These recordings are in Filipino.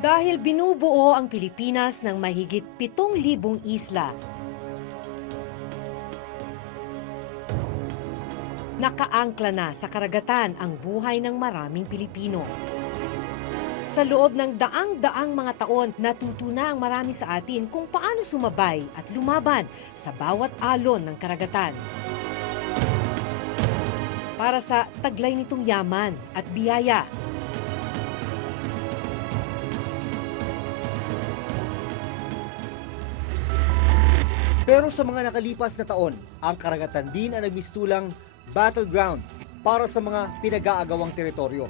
Dahil binubuo ang Pilipinas ng mahigit 7,000 isla, nakaangkla na sa karagatan ang buhay ng maraming Pilipino. Sa loob ng daang-daang mga taon, natuto na ang marami sa atin kung paano sumabay at lumaban sa bawat alon ng karagatan. Para sa taglay nitong yaman at biyaya. Pero sa mga nakalipas na taon, ang karagatan din ang nagmistulang battleground para sa mga pinag-aagawang teritoryo.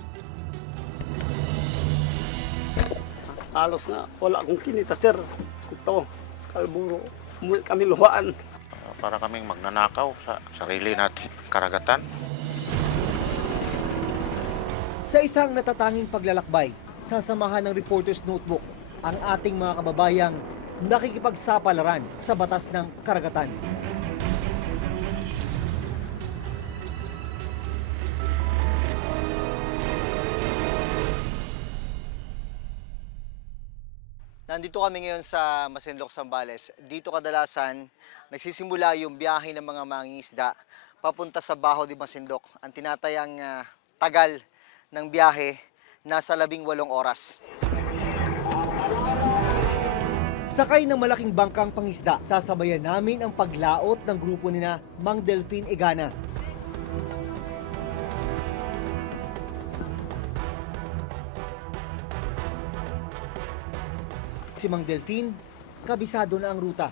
Halos nga, wala akong kinita, sir. Ito, sa Kalburo, umuwi kami luhaan. Para kaming magnanakaw sa sarili natin karagatan. Sa isang natatanging paglalakbay, sasamahan ng Reporter's Notebook ang ating mga kababayang nakikipagsapalaran sa batas ng karagatan. Nandito kami ngayon sa Masinloc, Zambales. Dito kadalasan nagsisimula yung biyahe ng mga mangingisda papunta sa Baho de Masinloc. Ang tinatayang tagal ng biyahe nasa 18 oras. Sakay ng malaking bangkang pangisda, sasabayan namin ang paglaot ng grupo nina Mang Delfin Egana. Si Mang Delfin, kabisado na ang ruta.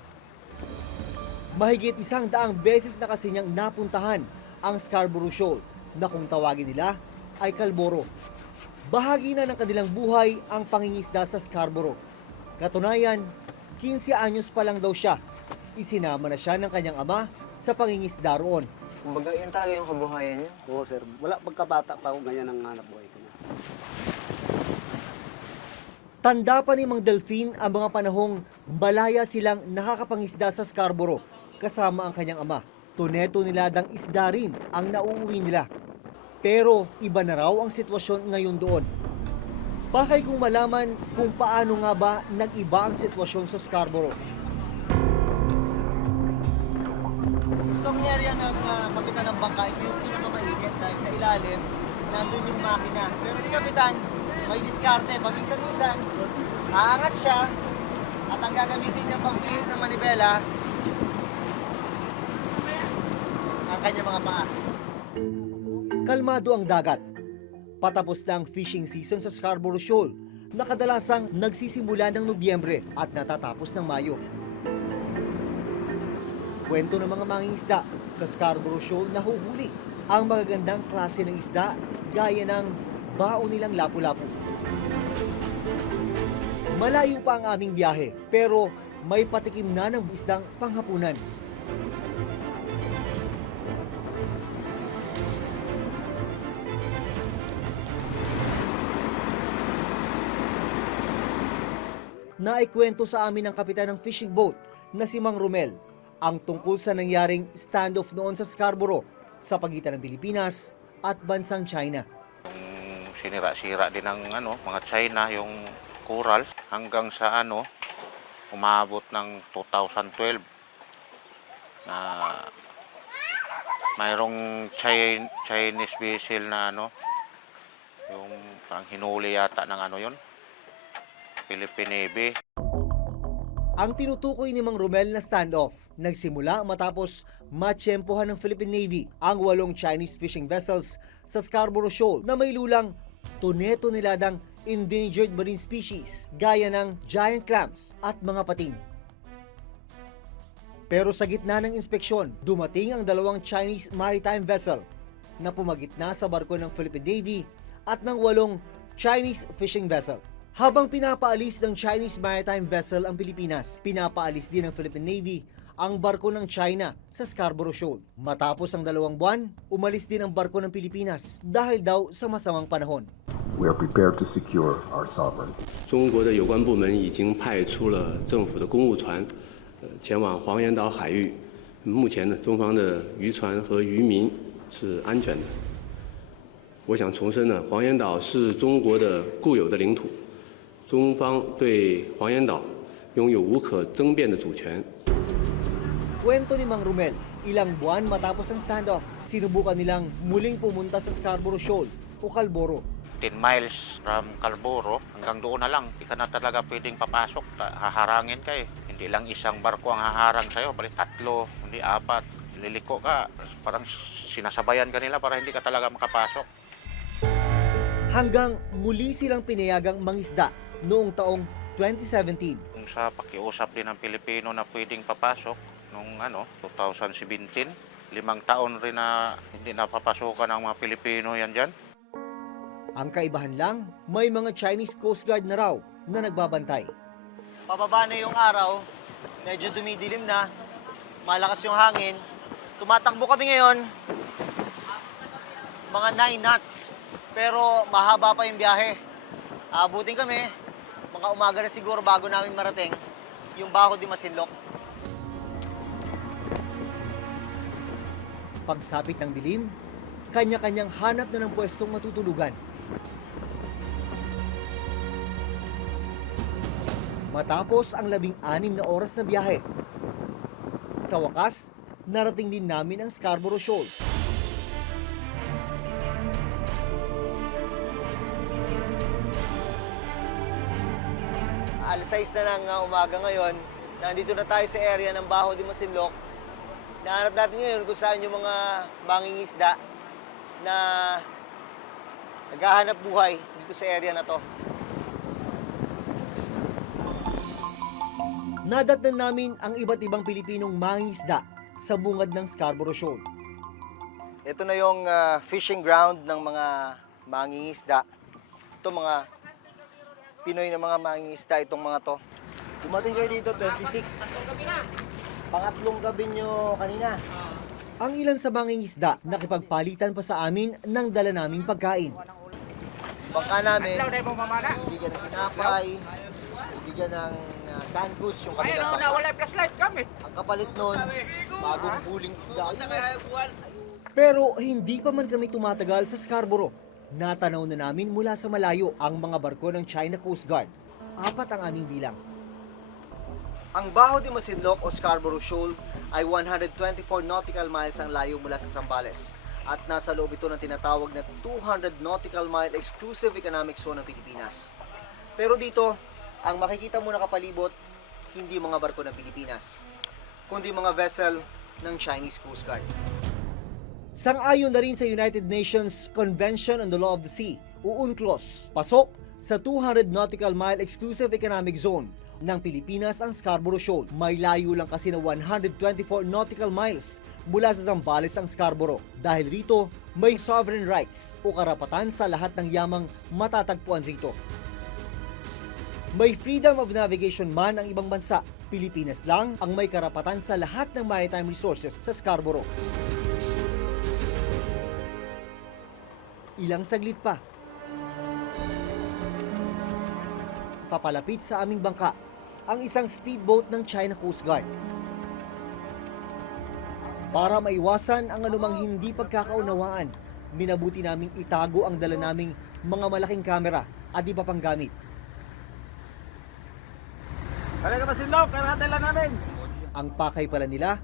Mahigit 100 beses na kasi niyang napuntahan ang Scarborough Shoal na kung tawagin nila ay Kalboro. Bahagi na ng kanilang buhay ang pangingisda sa Scarborough. Katunayan, 15 anyos pa lang daw siya. Isinama na siya ng kanyang ama sa pangingisda roon. Kumbaga, yan talaga yung kabuhayan niyo? Oo, sir. Wala pagkabata pa ako ganyan ang hanap buhay ko na. Tanda pa ni Mang Delfin ang mga panahong malaya silang nakakapangisda sa Scarborough kasama ang kanyang ama. Tuneto niladang isda rin ang nauuwi nila. Pero iba na raw ang sitwasyon ngayon doon. Bakay kung malaman kung paano nga ba nag-iba ang sitwasyon sa Scarborough. Itong area ng kapitan ng bangka, ito yung pinakamainit dahil sa ilalim, nandun yung makina. Pero si kapitan, may diskarte. Paminsan-minsan, aangat siya at ang gagamitin niya pang pihit ng manibela, ang kanyang mga paa. Kalmado ang dagat. Patapos na ang fishing season sa Scarborough Shoal na kadalasang nagsisimula ng Nobyembre at natatapos ng Mayo. Kwento ng mga mangingisda sa Scarborough Shoal na huhuli ang magagandang klase ng isda gaya ng baon nilang lapu-lapu. Malayo pa ang aming biyahe pero may patikim na ng isdang panghapunan. Naikwento sa amin ng kapitan ng fishing boat na si Mang Romel ang tungkol sa nangyaring standoff noon sa Scarborough sa pagitan ng Pilipinas at bansang China. Yung sinira-sira din ng mga China yung coral hanggang sa umabot ng 2012 na mayroong Chinese vessel na yung parang hinuli yata ng yun. Philippine Navy. Ang tinutukoy ni Mang Romel na standoff nagsimula matapos matsyempohan ng Philippine Navy ang 8 Chinese fishing vessels sa Scarborough Shoal na may lulang tuneto niladang endangered marine species gaya ng giant clams at mga pating. Pero sa gitna ng inspeksyon, dumating ang 2 Chinese maritime vessel na pumagitna sa barko ng Philippine Navy at ng 8 Chinese fishing vessel. Habang pinapaalis ng Chinese maritime vessel ang Pilipinas, pinapaalis din ng Philippine Navy ang barko ng China sa Scarborough Shoal. Matapos ang 2 buwan, umalis din ang barko ng Pilipinas dahil daw sa masamang panahon. We are prepared to secure our sovereignty. 中国的有关部门已经派出了政府的公务船，前往黄岩岛海域。目前呢，中方的渔船和渔民是安全的。我想重申呢，黄岩岛是中国的固有的领土，中方对黄岩岛拥有无可争辩的主权。 Kwento ni Mang Romel, ilang buwan matapos ang standoff, sinubukan nilang muling pumunta sa Scarborough Shoal o Calboro. 10 miles from Calboro, hanggang doon na lang. Di ka na talaga pwedeng papasok. Haharangin ka eh. Hindi lang isang barko ang haharang sa'yo, bali 3, hindi 4. Liliko ka, parang sinasabayan ka nila para hindi ka talaga makapasok. Hanggang muli silang pinayagang mangisda noong taong 2017. Kung sa pakiusap din ng Pilipino na pwedeng papasok, nung 2017, 5 taon rin na hindi napapasukan ng mga Pilipino yan dyan. Ang kaibahan lang, may mga Chinese Coast Guard na raw na nagbabantay. Pababa na yung araw, medyo dumidilim na, malakas yung hangin. Tumatakbo kami ngayon, mga 9 knots, pero mahaba pa yung biyahe. Abutin kami, mga umaga na siguro bago namin marating yung Baho de Masinloc. Pagsapit ng dilim, kanya-kanyang hanap na ng pwestong matutulugan. Matapos ang 16 na oras na biyahe, sa wakas, narating din namin ang Scarborough Shoal. Alas 6 na ng umaga ngayon, nandito na tayo sa area ng Baho de Masinloc. Nahanap natin ngayon kung saan yung mga mangingisda na naghahanap buhay dito sa area na to. Nadatnan namin ang iba't ibang Pilipinong mangingisda sa bungad ng Scarborough Shoal. Ito na yung fishing ground ng mga mangingisda. Ito mga Pinoy na mga mangingisda itong mga to. Dumating kayo dito 26. Pangatlong gabi nyo kanina. Ang ilan sa mangingisda nakipagpalitan pa sa amin ng dala naming pagkain. Baka namin, bigyan ng tinapay, bigyan ng canned goods yung kanilang baka. Wala flashlight kami. Ang kapalit nun, bagong huling isda. Pero hindi pa man kami tumatagal sa Scarborough. Natanaw na namin mula sa malayo ang mga barko ng China Coast Guard. 4 ang aming bilang. Ang Baho de Masinloc o Scarborough Shoal ay 124 nautical miles ang layo mula sa Zambales. At nasa loob ito ng tinatawag na 200 nautical mile exclusive economic zone ng Pilipinas. Pero dito, ang makikita mo na kapalibot, hindi mga barko ng Pilipinas, kundi mga vessel ng Chinese Coast Guard. Sang-ayon na rin sa United Nations Convention on the Law of the Sea o UNCLOS, pasok sa 200 nautical mile exclusive economic zone ng Pilipinas ang Scarborough Shoal. May layo lang kasi na 124 nautical miles mula sa Zambales ang Scarborough. Dahil rito, may sovereign rights o karapatan sa lahat ng yamang matatagpuan rito. May freedom of navigation man ang ibang bansa. Pilipinas lang ang may karapatan sa lahat ng maritime resources sa Scarborough. Ilang saglit pa, papalapit sa aming bangka ang isang speedboat ng China Coast Guard. Para maiwasan ang anumang hindi pagkakaunawaan, minabuti naming itago ang dala naming mga malaking kamera at iba pang gamit. Talaga Masinloc, karatel lang namin. Ang pakay pala nila,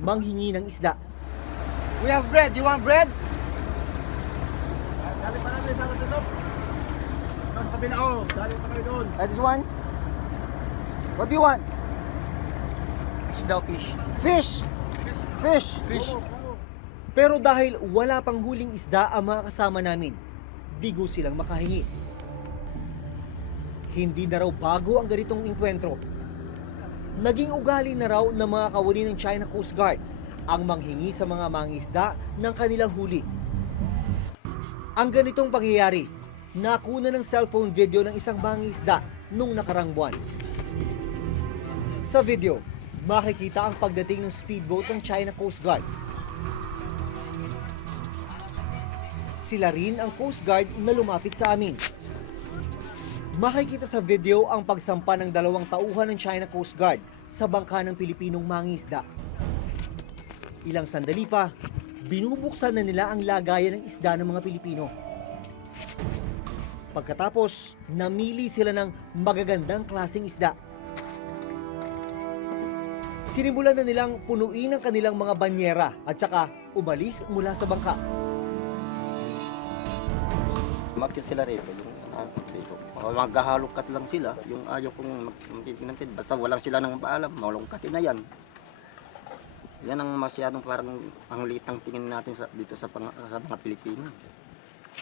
manghingi ng isda. We have bread. You want bread? Dali pa namin sa Masinloc. Doon sa Binao. Dali pa kayo doon. That is one. What do you want? Isda o fish? Fish! Fish! Fish! Pero dahil wala pang huling isda ang mga kasama namin, bigo silang makahingi. Hindi na raw bago ang ganitong inkwentro. Naging ugali na raw ng mga kawani ng China Coast Guard ang manghingi sa mga mangisda ng kanilang huli. Ang ganitong pangyayari, nakuna ng cellphone video ng isang mangisda nung nakarang buwan. Sa video, makikita ang pagdating ng speedboat ng China Coast Guard. Sila rin ang Coast Guard na lumapit sa amin. Makikita sa video ang pagsampa ng 2 tauhan ng China Coast Guard sa bangka ng Pilipinong mangingisda. Ilang sandali pa, binubuksan na nila ang lagayan ng isda ng mga Pilipino. Pagkatapos, namili sila ng magagandang klaseng isda. Sinimulan na nilang punuin ang kanilang mga banyera at saka umalis mula sa bangka. Umakyat sila rito, dito. Maghahalongkat lang sila, yung ayaw kong magtintinantid. Basta walang sila nang paalam, malungkatin na yan. Yan ang masyadong parang panglitang tingin natin dito sa mga Pilipino.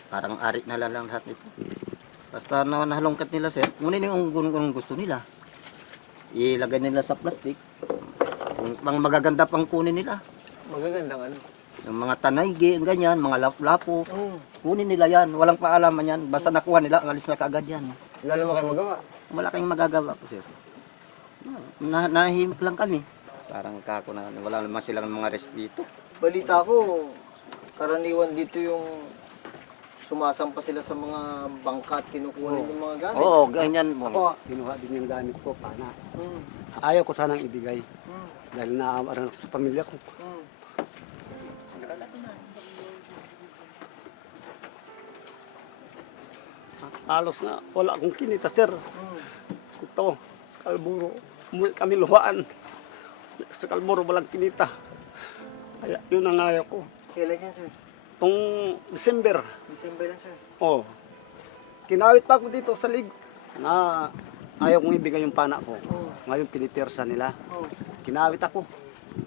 Parang ari na lang lahat nito. Basta nahalongkat nila sir, kunin yung gusto nila. Ilagay nila sa plastic. Pang magaganda pang kunin nila. Magagandang ano? Yung mga tanaygi, ganyan, mga lapo. Kunin nila yan, walang paalaman yan. Basta nakuha nila, alis na kaagad yan. Wala naman kayo magawa. Wala kayong magagawa po sir. Nahihimik lang kami. Parang kako na, wala naman silang mga respeto. Balita ko, karaniwan dito yung sumasampa sila sa mga bangka at kinukunin yung mga gamit. Oo, ganyan. Ako, kinuha din yung gamit ko, pana. Ayaw ko sanang ibigay. Dahil naaaran ako sa pamilya ko. Halos nga, wala akong kinita, sir. Ito, sa Kalburo, umuwi kami luhaan. Sa Kalburo, walang kinita. Kaya yun ang ayaw ko. Kailan yan, sir? Itong December, December lang, sir. oh, kinawit pa ako dito sa lig na ayaw kong ibigay yung pana ko. Ngayon pinipirsa nila. Kinawit ako.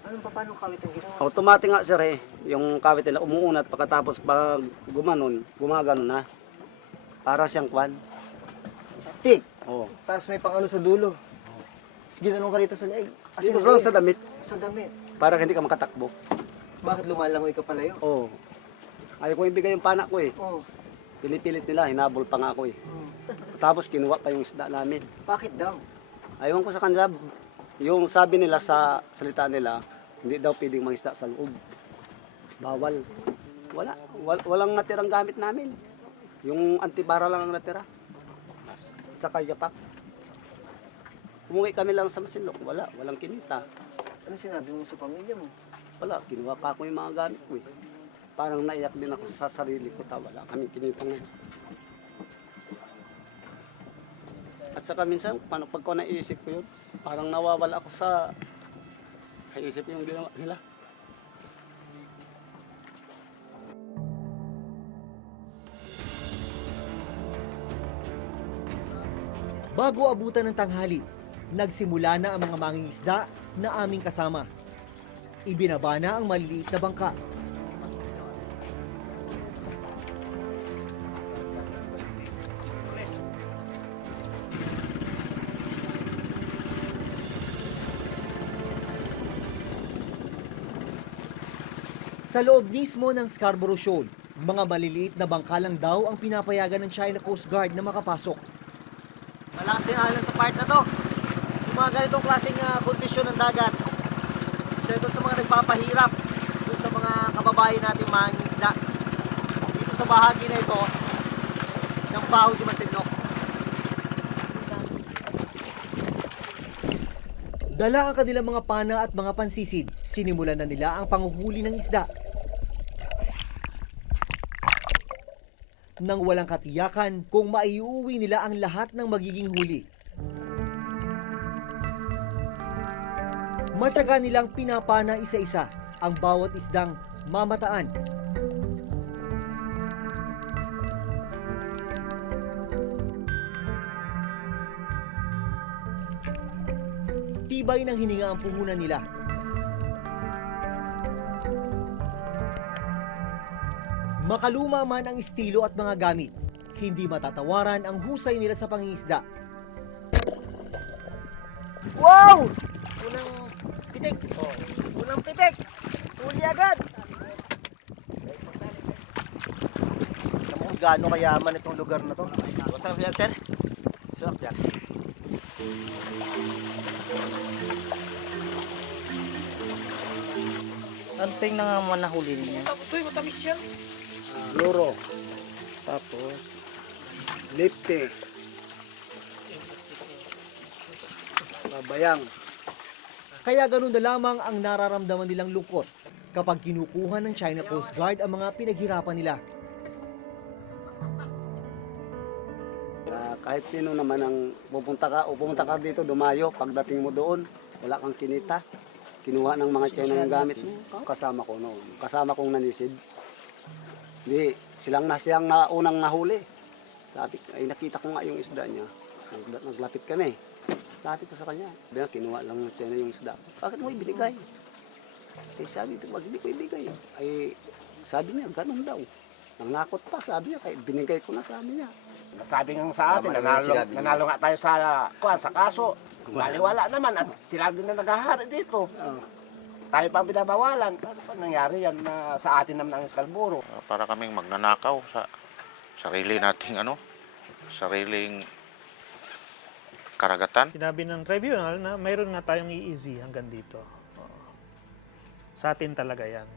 Anong paano kawit ang ginawa? Automatic nga sir yung kawit nila umuunat pagkatapos pag gumanon, gumagano na. Para siyang kwan. Stick. Oh. Tapos may pang ano sa dulo. Sige, tanong ka rito sa leeg. Dito lang sa damit Sa damit. para hindi ka makatakbo. Bakit lumalangoy ka palayo? Oh. Ayaw kong ibigay yung pana ko Oo. Pinipilit nila, hinabol pa nga ako Tapos kinuha pa yung isda namin. Bakit daw? Ayaw ko sa kanila, yung sabi nila sa salita nila, hindi daw pwedeng mangisda sa loob. Bawal. Walang natirang gamit namin. Yung antibara lang ang natira. Sa kayapak. Umuwi kami lang sa Masinloc. Walang kinita. Ano sinabi mo sa pamilya mo? Wala, kinuha pa ako yung mga gamit ko Parang naiyak din ako sa sarili ko. Wala kami kinita ngayon. At saka minsan, pag ko naisip ko yun, parang nawawala ako sa isip yung ginawa nila. Bago abutan ng tanghali, nagsimula na ang mga mangingisda na aming kasama. Ibinaba na ang maliliit na bangka. Sa loob mismo ng Scarborough Shoal, mga maliliit na bangka lang daw ang pinapayagan ng China Coast Guard na makapasok. Malakas din alon sa part na to. Yung mga ganitong klaseng kondisyon ng dagat. Isa ito sa mga nagpapahirap dun sa mga kababayan natin mga isda. Dito sa bahagi na ito ng Baho de Masinloc. Dala ang kanilang mga pana at mga pansisid. Sinimulan na nila ang panghuhuli ng isda. Nang walang katiyakan kung maiuwi nila ang lahat ng magiging huli. Matyaga nilang pinapana isa-isa ang bawat isdang mamataan. Tibay ng hininga ang puhunan nila. Makaluma man ang estilo at mga gamit, hindi matatawaran ang husay nila sa pangingisda. Wow! Unang pitik. Unang pitik. Huli agad. Alam mo kung gaano kayaman itong lugar na to. Masarap yan, sir? Masarap yan. Ano pa yung mga nahuli niya? Luro, Tapos, lipte, babayang. Kaya ganun na lamang ang nararamdaman nilang lungkot kapag kinukuha ng China Coast Guard ang mga pinaghirapan nila. Kahit sino naman ang pupunta ka dito, dumayo, pagdating mo doon, wala kang kinita. Kinuha ng mga China yung gamit mo. Kasama ko noon. Kasama kong nanisid. Hindi, siyang na unang nahuli. Sabi, ay nakita ko nga yung isda niya. Naglapit kami. Sabi ko sa kanya, kinuha lang ng China yung isda. Bakit mo ibinigay? Eh sabi ko, wag hindi ko ibigay. Ay sabi niya, ganun daw. Nangnakot pa, sabi niya, kaya binigay ko na, sabi niya. Nasabi nga sa atin, nanalo nga tayo sa kaso. Baliwala naman at sila din na naghahari dito. Tayo pa ang binabawalan. Ano pa nangyari yan na sa atin naman ang Scarborough? Para kaming magnanakaw sa sarili nating sariling karagatan. Sinabi ng tribunal na mayroon nga tayong EEZ hanggang dito. Sa atin talaga yan.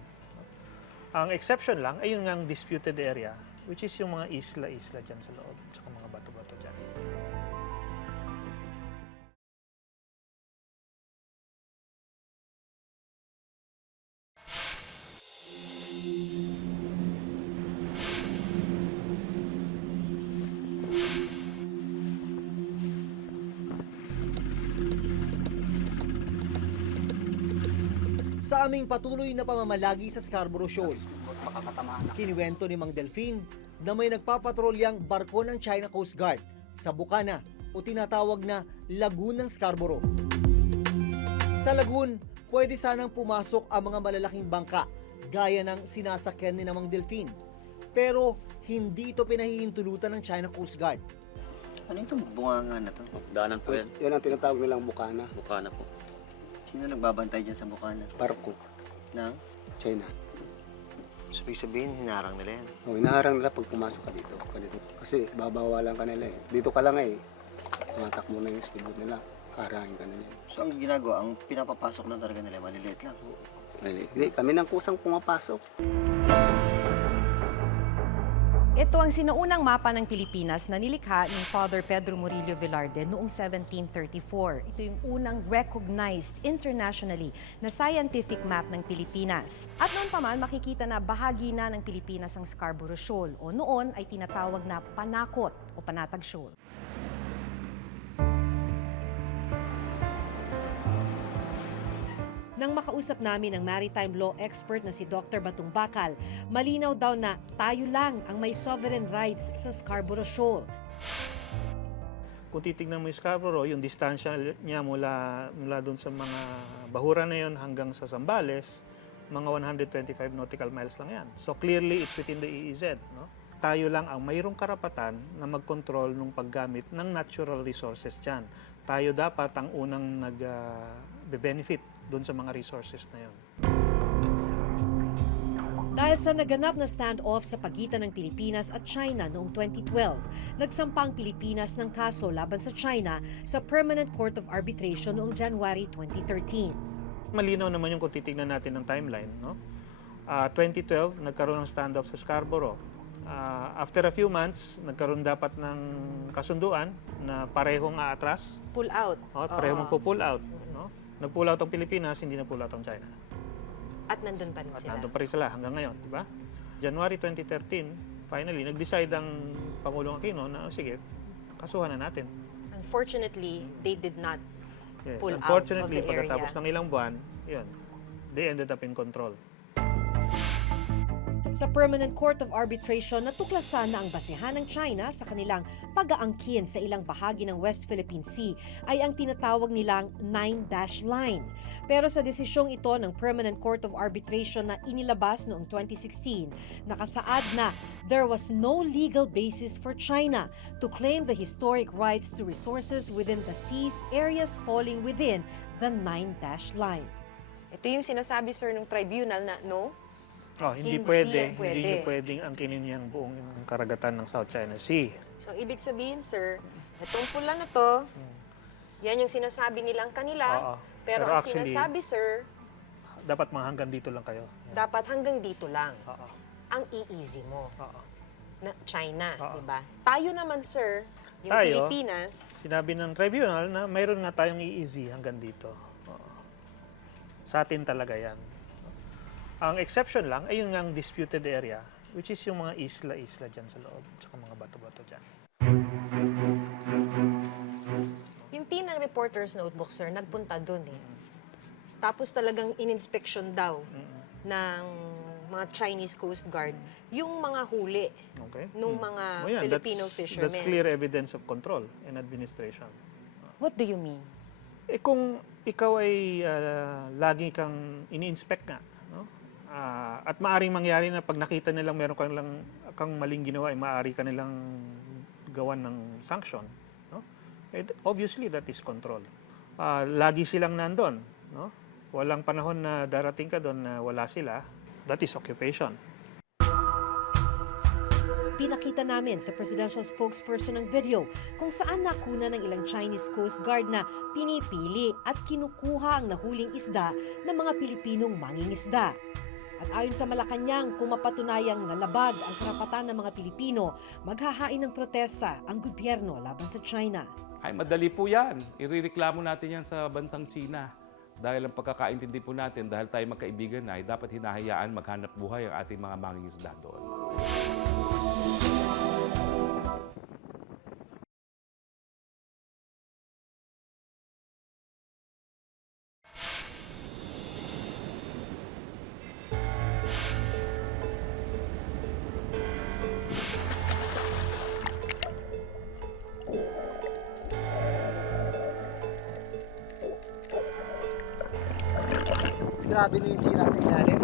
Ang exception lang ay yung ngang disputed area, which is yung mga isla-isla dyan sa loob, tsaka mga bato-bato dyan. Sa aming patuloy na pamamalagi sa Scarborough Shoal, kiniwento ni Mang Delphine na may nagpapatrolyang barko ng China Coast Guard sa Bukana o tinatawag na Lagoon ng Scarborough. Sa lagoon, pwede sanang pumasok ang mga malalaking bangka gaya ng sinasakyan ni Mang Delphine. Pero hindi ito pinahihintulutan ng China Coast Guard. Ano itong bunganga na to? Daanan po yan. Yan ang tinatawag nilang Bukana. Bukana po. Sino nagbabantay dyan sa Bukana? Barko. Ng? China. So, ibig sabihin, hinarang nila yan. Hinaharang nila pag pumasok ka dito. Kasi babawalan ka nila eh. Dito ka lang eh. Tumatakbo na yung speedboat nila. Harangin ka na yan. So, ang ginagawa, ang pinapapasok na talaga nila, maliliit lang. Hindi, kami nang kusang pumapasok. Ito ang sinuunang mapa ng Pilipinas na nilikha ni Father Pedro Murillo Velarde noong 1734. Ito yung unang recognized internationally na scientific map ng Pilipinas. At noon pa man, makikita na bahagi na ng Pilipinas ang Scarborough Shoal o noon ay tinatawag na Panakot o Panatag Shoal. Nang makausap namin ang maritime law expert na si Dr. Batong Bakal, malinaw daw na tayo lang ang may sovereign rights sa Scarborough Shoal. Kung titignan mo yung Scarborough, yung distansya niya mula doon sa mga bahura na yun hanggang sa Zambales, mga 125 nautical miles lang yan. So clearly, it's within the EEZ. No? Tayo lang ang mayroong karapatan na mag-control ng paggamit ng natural resources dyan. Tayo dapat ang unang nag-benefit doon sa mga resources na yun. Dahil sa naganap na standoff sa pagitan ng Pilipinas at China noong 2012, nagsampa ang Pilipinas ng kaso laban sa China sa Permanent Court of Arbitration noong January 2013. Malinaw naman yung kung titignan natin ng timeline. No? 2012, nagkaroon ng standoff sa Scarborough. After a few months, nagkaroon dapat ng kasunduan na parehong aatras. Pull out. Parehong magpo-pull out. No? Nag-pull out ang Pilipinas, hindi na-pull out ang China. At nandun pa rin sila. Nandun pa rin sila hanggang ngayon, di ba? January 2013, finally, nag-decide ang Pangulong Aquino na, sige, kasuhan na natin. Unfortunately, they did not pull out of Unfortunately, the area. pagkatapos ng ilang buwan, yun, they ended up in control. Sa Permanent Court of Arbitration, natuklasan na ang basehan ng China sa kanilang pag-aangkin sa ilang bahagi ng West Philippine Sea ay ang tinatawag nilang 9-dash line. Pero sa desisyong ito ng Permanent Court of Arbitration na inilabas noong 2016, nakasaad na there was no legal basis for China to claim the historic rights to resources within the seas areas falling within the 9-dash line. Ito yung sinasabi, sir, ng tribunal na no? Hindi nyo pwedeng angkinin yung buong karagatan ng South China Sea. So, ibig sabihin, sir, itong pula na to, yan yung sinasabi nilang kanila. Pero ang actually, sinasabi, sir, dapat mga hanggang dito lang kayo. Yan. dapat hanggang dito lang. Oo. Ang easy mo. Oo. Na China, Oo. di ba? Tayo naman, sir, yung Tayo, Pilipinas, Sinabi ng tribunal na mayroon nga tayong EEZ hanggang dito. Oo. Sa atin talaga yan. Ang exception lang ay yung ngang disputed area, which is yung mga isla-isla dyan sa loob, tsaka mga bato-bato dyan. Yung team ng Reporter's Notebook, sir, nagpunta doon eh. Tapos talagang in-inspection daw ng mga Chinese Coast Guard yung mga huli Okay. nung mga Oh, yeah, Filipino that's fishermen. clear evidence of control and administration. What do you mean? Eh kung ikaw ay lagi kang ini-inspect nga, no? At maaring mangyari na pag nakita nilang meron kang maling ginawa, ay maaari ka nilang gawan ng sanction, no? Eh, obviously that is control. Lagi silang nandun, no? Walang panahon na darating ka doon na wala sila. That is occupation. Pinakita namin sa presidential spokesperson ng video kung saan nakuna ng ilang Chinese Coast Guard na pinipili at kinukuha ang nahuling isda ng mga Pilipinong mangingisda. At ayon sa Malacanang, kung mapatunayang nalabag ang karapatan ng mga Pilipino, maghahain ng protesta ang gobyerno laban sa China. Ay, madali po yan. Irereklamo natin yan sa bansang China. Dahil ang pagkakaintindi po natin, dahil tayo magkaibigan na, ay dapat hinahayaan maghanap buhay ang ating mga mangingisda doon. Grabe na yung sira sa ilalim.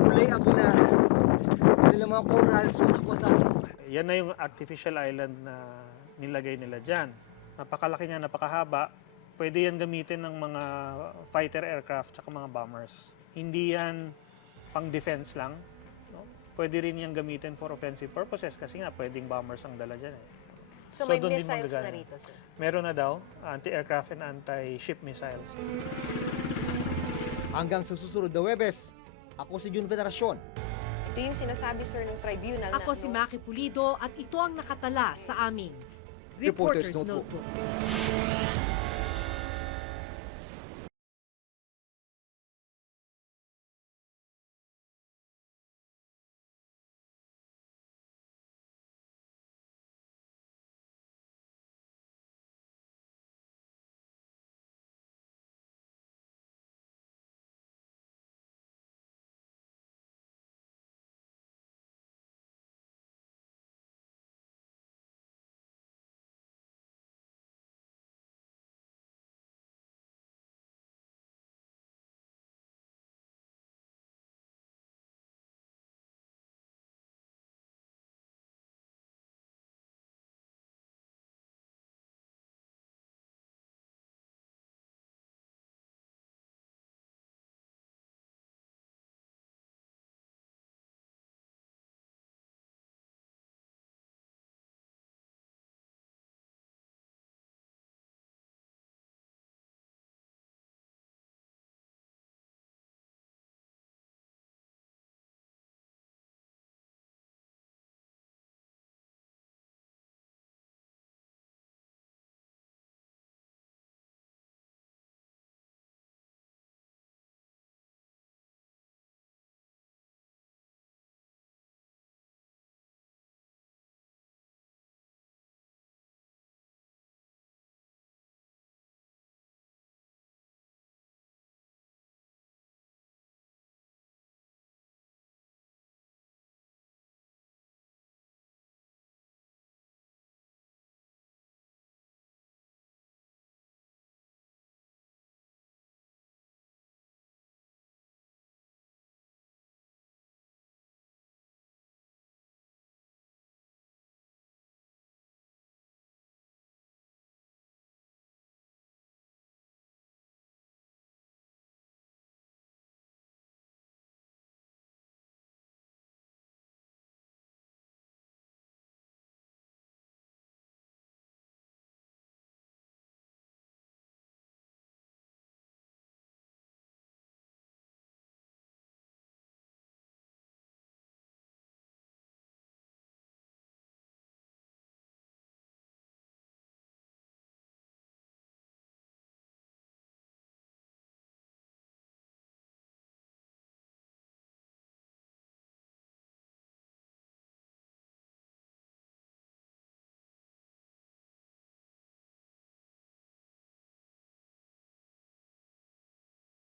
Kulay abo na. Kanilang mga corals, wasak-wasak. Yan na yung artificial island na nilagay nila dyan. Napakalaki niya, napakahaba. Pwede yan gamitin ng mga fighter aircraft at mga bombers. Hindi yan pang-defense lang. No? Pwede rin yan gamitin for offensive purposes kasi nga pwedeng bombers ang dala dyan. So may doon din missiles na manggagana. rito, sir? Meron na daw, anti-aircraft and anti-ship missiles. Hanggang sa susunod na Webes, ako si Jun Veneracion. Ito yung sinasabi, sir, ng tribunal Ako si Maki Pulido at ito ang nakatala sa aming Reporter's Reporter's Notebook. Notebook.